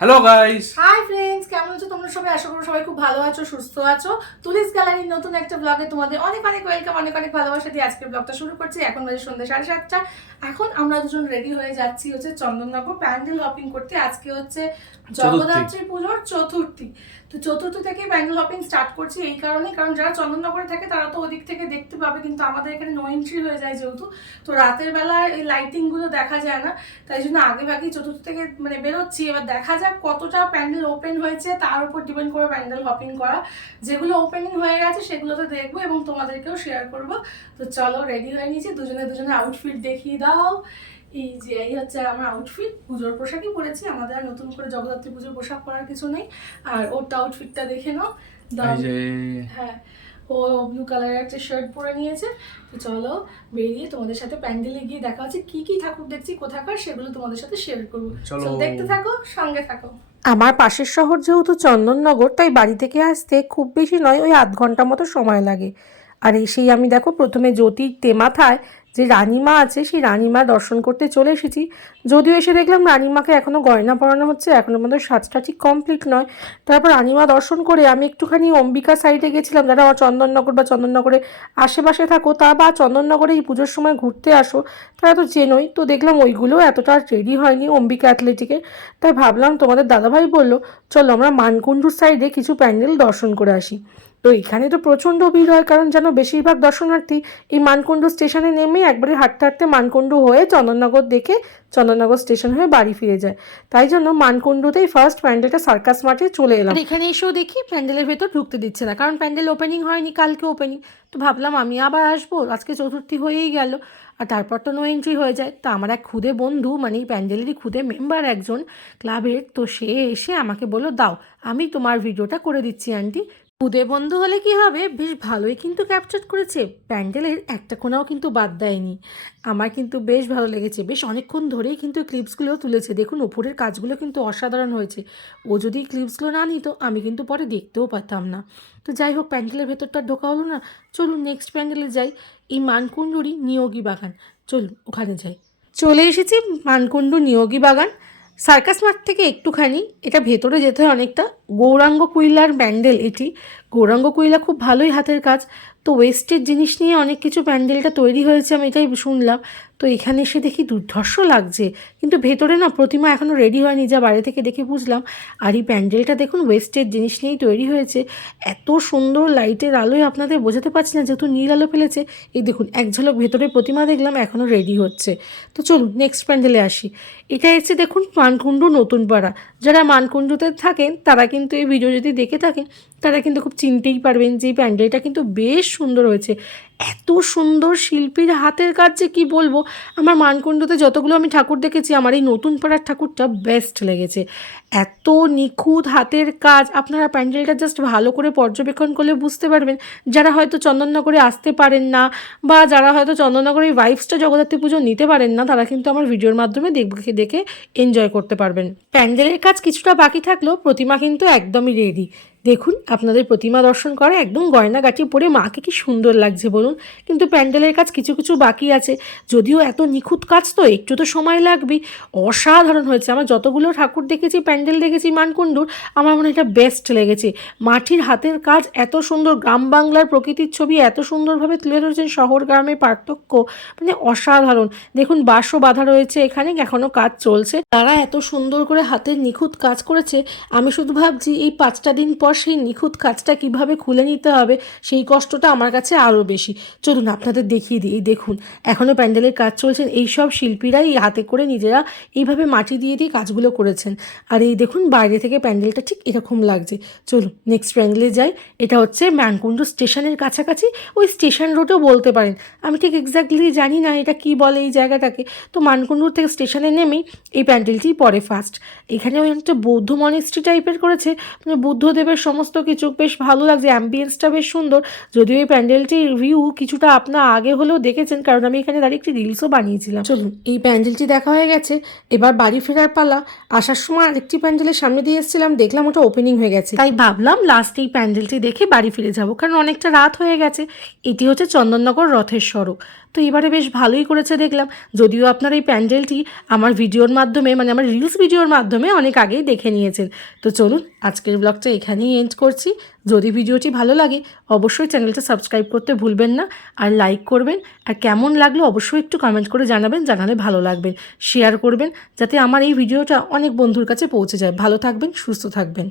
Hello guys! Hi Flynn! কেমন আছো তোমরা সবাই আশা করো সবাই খুব ভালো আছো সুস্থ আছো। তুলিস গ্যালারির নতুন একটা ব্লগে তোমাদের অনেক অনেক ওয়েলকাম অনেক অনেক ভালোবাসা দিয়ে আজকের ব্লগটা শুরু করছি। এখন বাজে সন্ধ্যে সাড়ে সাতটা। এখন আমরা দুজন রেডি হয়ে যাচ্ছি হচ্ছে চন্দননগর প্যান্ডেল হপিং করতে। আজকে হচ্ছে জগদ্ধাত্রী পুজোর চতুর্থী। তো চতুর্থী থেকে প্যান্ডেল হপিং স্টার্ট করছি এই কারণে কারণ যারা চন্দননগরে থাকে তারা তো ওদিক থেকে দেখতে পাবে কিন্তু আমাদের এখানে নো এন্ট্রি হয়ে যায় যেহেতু। তো রাতের বেলা এই লাইটিংগুলো দেখা যায় না। তাই জন্য আগে ভাগে চতুর্থ থেকে মানে বেরোচ্ছি। এবার দেখা যাক কতটা প্যান্ডেল ওপেন হয়েছে তার উপর ডিপেন্ড করে প্যান্ডেল হপিং করা। যেগুলো ওপেনিং হয়ে গেছে সেগুলো তো দেখব এবং তোমাদেরকেও শেয়ার করব। তো চলো রেডি হয়ে নিয়েছি দুজনে দুজনে আউটফিট দেখিয়ে দাও। এই যে এই হচ্ছে আমার আউটফিট পুজোর পোশাকই পরেছি আমাদের আর নতুন করে জগদ্ধাত্রী পুজোর পোশাক পরার কিছু নেই। আর ওরটা আউটফিটটা দেখে নাও। হ্যাঁ। ও ব্লু কালারের একটা শার্ট পরে নিয়েছে। তো চলো বেরিয়ে তোমাদের সাথে প্যান্ডেলে গিয়ে দেখা হচ্ছে। কি কি ঠাকুর দেখছি কোথাকার সেগুলো তোমাদের সাথে শেয়ার করব। চলো। দেখতে থাকো সঙ্গে থাকো। আমার পাশের শহর যেহেতু চন্দননগর তাই বাড়ি থেকে আসতে খুব বেশি নয় ওই আধ ঘণ্টা মতো সময় লাগে। আর এসেই আমি দেখো প্রথমে জ্যোতির তেমাথায় যে রানীমা আছে, সেই রানীমা দর্শন করতে চলে এসেছি। যদিও এসে দেখলাম রানীমাকে এখনও গয়না পরানো হচ্ছে এখনও আমাদের সাজটা ঠিক কমপ্লিট নয়। তারপর রানীমা দর্শন করে আমি একটুখানি অম্বিকা সাইডে গেছিলাম, যারা আমার চন্দননগর বা চন্দননগরে আশেপাশে থাকো, তা বা চন্দননগরে এই পুজোর সময় ঘুরতে আসো, তারা তো চেনোই। তো দেখলাম ওইগুলো এতটা রেডি হয়নি অম্বিকা অ্যাথলেটিকে তাই ভাবলাম তোমাদের দাদাভাই বলল, চলো আমরা মানকুণ্ডুর সাইডে কিছু প্যান্ডেল দর্শন করে আসি। তো এখানে তো প্রচণ্ড ভিড় হয়, কারণ যেন বেশিরভাগ দর্শনার্থী এই মানকুণ্ড স্টেশনে নেমে একবারে হাঁটতে হাঁটতে মানকুণ্ড হয়ে চন্দননগর দেখে চন্দননগর স্টেশন হয়ে বাড়ি ফিরে যায়। তাই জন্য মানকুণ্ডতেই ফার্স্ট প্যান্ডেলটা সার্কাস মাঠে চলে এলাম। এখানে এসেও দেখি প্যান্ডেলের ভেতর ঢুকতে দিচ্ছে না, কারণ প্যান্ডেল ওপেনিং হয়নি, কালকে ওপেনিং তো ভাবলাম আমি আবার আসব, আজকে চতুর্থী হয়েই গেল, আর তারপর তো নো এন্ট্রি হয়ে যায়। তা আমার এক খুদে বন্ধু মানে এই প্যান্ডেলেরই খুদে মেম্বার একজন ক্লাবের তো সে এসে আমাকে বলল, দাও, আমি তোমার ভিডিওটা করে দিচ্ছি আন্টি খুদে বন্ধু হলে কি হবে? বেশ ভালোই কিন্তু ক্যাপচার করেছে। প্যান্ডেলের একটা কোনাও কিন্তু বাদ দেয়নি। আমার কিন্তু বেশ ভালো লেগেছে। বেশ অনেকক্ষণ ধরেই কিন্তু ক্লিপসগুলো তুলেছে। দেখুন, ওপরের কাজগুলো কিন্তু অসাধারণ হয়েছে। ও যদি ক্লিপসগুলো না নিত, আমি কিন্তু পরে দেখতেও পারতাম না। তো যাই হোক, প্যান্ডেলের ভেতরটা ঢোকা হলো না। চলুন নেক্সট প্যান্ডেলে যাই। এই মানকুণ্ডুরই নিয়োগী বাগান। চলুন, ওখানে যাই। চলে এসেছি মানকুণ্ডু নিয়োগী বাগান। সার্কাস মাঠ থেকে একটুখানি। এটা ভেতরে যেতে হয় অনেকটা। গৌরাঙ্গ কুইলার প্যান্ডেল এটি। গৌরাঙ্গ কুইলা খুব ভালোই হাতের কাজ। তো ওয়েস্টের জিনিস নিয়ে অনেক কিছু প্যান্ডেলটা তৈরি হয়েছে, আমি এটাই শুনলাম। তো এখানে এসে দেখি দুর্ধর্ষ লাগছে, কিন্তু ভেতরে না প্রতিমা এখনও রেডি হয়নি, যা বাইরে থেকে দেখে বুঝলাম। আর এই প্যান্ডেলটা দেখুন ওয়েস্টের জিনিস নিয়েই তৈরি হয়েছে। এত সুন্দর লাইটের আলোয় আপনাদের বোঝাতে পারছি না, যেহেতু নীল আলো ফেলেছে। এই দেখুন, এক ঝলক ভেতরে প্রতিমা দেখলাম এখনও রেডি হচ্ছে। তো চলুন নেক্সট প্যান্ডেলে আসি। এটা এসে দেখুন, মানকুণ্ডু নতুন পাড়া যারা মানকুণ্ডুতে থাকেন, তারা কিন্তু এই ভিডিও যদি দেখে থাকেন, তারা কিন্তু খুব চিনতেই পারবেন যে এই প্যান্ডেলটা কিন্তু বেশ সুন্দর হয়েছে। এত সুন্দর শিল্পীর হাতের কাজ যে কী বলব? আমার মানকুণ্ডতে যতগুলো আমি ঠাকুর দেখেছি, আমার এই নতুন পাড়ার ঠাকুরটা বেস্ট লেগেছে। এত নিখুঁত হাতের কাজ, আপনারা প্যান্ডেলটা জাস্ট ভালো করে পর্যবেক্ষণ করলে বুঝতে পারবেন। যারা হয়তো চন্দননগরে আসতে পারেন না, বা যারা হয়তো চন্দননগরের ভাইবসটা জগদ্ধাত্রী পুজো নিতে পারেন না, তারা কিন্তু আমার ভিডিওর মাধ্যমে দেখে দেখে এনজয় করতে পারবেন। প্যান্ডেলের কাজ কিছুটা বাকি থাকলেও প্রতিমা কিন্তু একদমই রেডি দেখুন, আপনাদের প্রতিমা দর্শন করা একদম গয়নাগাটি পরে মাকে কি সুন্দর লাগছে বলুন। কিন্তু প্যান্ডেলের কাজ কিছু কিছু বাকি আছে। যদিও এত নিখুঁত কাজ তো একটু তো সময় লাগবেই। অসাধারণ হয়েছে। আমার যতগুলো ঠাকুর দেখেছি, প্যান্ডেল দেখেছি, মানকুণ্ডুর, আমার মনে এটা বেস্ট লেগেছে। মাটির হাতের কাজ এত সুন্দর, গ্রাম বাংলার প্রকৃতির ছবি এত সুন্দরভাবে তুলে ধরেছেন শহর গ্রামের পার্থক্য মানে অসাধারণ। দেখুন, বাঁশও বাঁধা রয়েছে এখানে এখনও কাজ চলছে। তারা এত সুন্দর করে হাতের নিখুঁত কাজ করেছে। আমি শুধু ভাবছি, এই পাঁচটা দিন পর সেই নিখুঁত কাজটা কীভাবে খুলে নিতে হবে, সেই কষ্টটা আমার কাছে আরও বেশি। চলুন, আপনাদের দেখিয়ে দিই। এই দেখুন এখনও প্যান্ডেলের কাজ চলছেন এই সব শিল্পীরাই হাতে করে নিজেরা এইভাবে মাটি দিয়ে দিয়ে কাজগুলো করেছেন। আর এই দেখুন, বাইরে থেকে প্যান্ডেলটা ঠিক এরকম লাগছে। চলুন নেক্সট প্যান্ডেলে যাই। এটা হচ্ছে ম্যানকুণ্ডু স্টেশনের কাছাকাছি। ওই স্টেশন রোডও বলতে পারেন। আমি ঠিক এক্স্যাক্টলি জানি না এটা কি বলে এই জায়গাটাকে। তো মানকুণ্ডুর থেকে স্টেশনে নেমেই এই প্যান্ডেলটি পরে ফার্স্ট এখানে ওই একটা বৌদ্ধ মনেস্ট্রি টাইপের করেছে। মানে বুদ্ধদেবের সমস্ত কিছু বেশ ভালো লাগছে অ্যাম্বিয়েন্সটা বেশ সুন্দর। যদিও এই প্যান্ডেলটির ভিউ কিছুটা আপনার আগে হলেও দেখেছেন, কারণ আমি এখানে দাঁড়িয়ে একটি রিলসও বানিয়েছিলাম। চলুন, এই প্যান্ডেলটি দেখা হয়ে গেছে। এবার বাড়ি ফেরার পালা। আসার সময় আরেকটি প্যান্ডেলের সামনে দিয়ে এসেছিলাম, দেখলাম ওটা ওপেনিং হয়ে গেছে। তাই ভাবলাম লাস্ট এই প্যান্ডেলটি দেখে বাড়ি ফিরে যাব, কারণ অনেকটা রাত হয়ে গেছে। এটি হচ্ছে চন্দননগর রথের সড়ক। তো এবারে বেশ ভালোই করেছে দেখলাম। যদিও আপনার এই প্যান্ডেলটি আমার ভিডিওর মাধ্যমে মানে আমার রিলস ভিডিওর মাধ্যমে অনেক আগেই দেখে নিয়েছেন। তো চলুন, আজকের ব্লগটা এখানেই এন্ড করছি। যদি ভিডিওটি ভালো লাগে, অবশ্যই চ্যানেলটা সাবস্ক্রাইব করতে ভুলবেন না। আর লাইক করবেন। আর কেমন লাগল অবশ্যই একটু কমেন্ট করে জানাবেন, জানালে ভালো লাগবেন শেয়ার করবেন, যাতে আমার এই ভিডিওটা অনেক বন্ধুর কাছে পৌঁছে যায়। ভালো থাকবেন, সুস্থ থাকবেন।